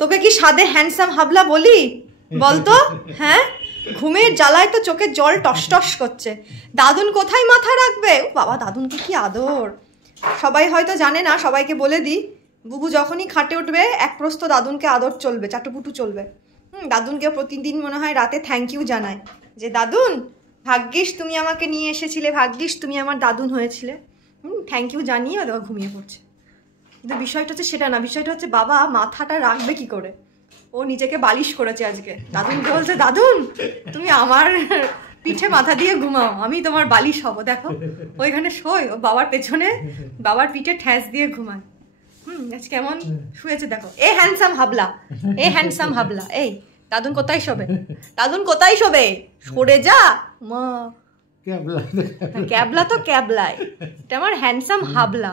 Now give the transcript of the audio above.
তোকে কি সাদে হ্যান্ডসাম হাবলা বলি বলতো? হ্যাঁ, ঘুমের জ্বালায় তো চোখের জল টস টস করছে। দাদুন কোথায় মাথা রাখবে? ও বাবা, দাদুনকে কি আদর। সবাই হয়তো জানে না, সবাইকে বলে দিই, বুবু যখনই খাটে উঠবে এক প্রস্ত দাদুনকে আদর চলবে, চাটুপুটু চলবে। দাদুনকে প্রতিদিন মনে হয় রাতে থ্যাংক ইউ জানায়, যে দাদুন ভাগ্যিস তুমি আমাকে নিয়ে এসেছিলে, ভাগ্যিস তুমি আমার দাদুন হয়েছিলে। থ্যাংক ইউ জানিয়ে ওরা ঘুমিয়ে পড়ছে। কিন্তু বিষয়টা হচ্ছে সেটা না, বিষয়টা হচ্ছে বাবা মাথাটা রাখবে কি করে। ও নিজেকে বালিশ করেছে আজকে। দাদুনকে বলছে, দাদুন তুমি আমার পিঠে মাথা দিয়ে ঘুমাও, আমি তোমার বালিশ হব। দেখো ওইখানে শোয়, ও বাবার পেছনে বাবার পিঠে ঠ্যাস দিয়ে ঘুমায়। আজ কেমন শুয়েছে দেখো। A handsome Habla, a handsome Habla, এই দাদুন কোথায় শোবে? দাদুন কোথায় শোবে? সরে যা মা। ক্যাবলা তো ক্যাবলাই, এটা আমার হ্যান্ডসাম হাবলা।